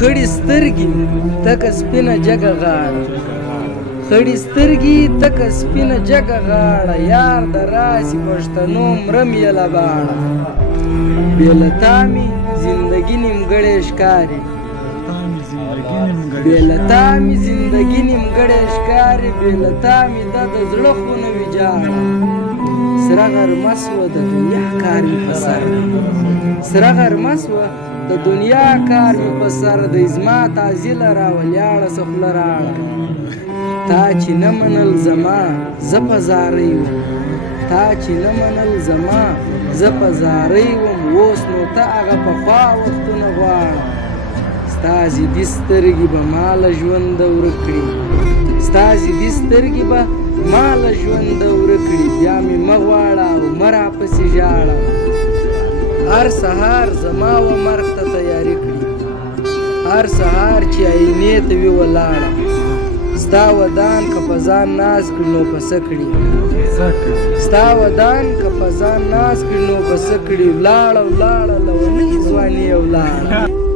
خړې سترګې تکه سپینه جګه غاړه خړې سترګې تکه سپینه جګه غاړه یار د راسي پښتنو مرم یې له باړه بې له تا مې زندګي نیمګړې ښکاري بې له تا مې زندګي نیمګړې ښکاري بې له تا مې دا د زړه خونه ویجاړه سره غرمه سوه د دنیا کار مې په سر سره غرمه سوه د دنیا کار مې په سر دی زما تعزیله راولیاړه څه خوله راړه تا چې نه منل زما زه په زارۍ وم تا چې نه منل زما زه په زارۍ وم اوس نو ته هغه پخوا وختونه غواړه ستا ضدي سترګې به ما له ژونده ورک کړي ستا ضدي سترګې به ما له ژونده ورک کړي بیا مې مه غواړه او مه راپسې ژاړه هر سهار زما و مرګ ته تیاري کړي هر سهار چې آینې ته وي ولاړه ستا ودان که په ځان ناز کړي نو په څه کړي ستا ودان که په ځان ناز کړي نو په څه کړي ولاړه ولاړه لونۍ ځواني یې ولاړه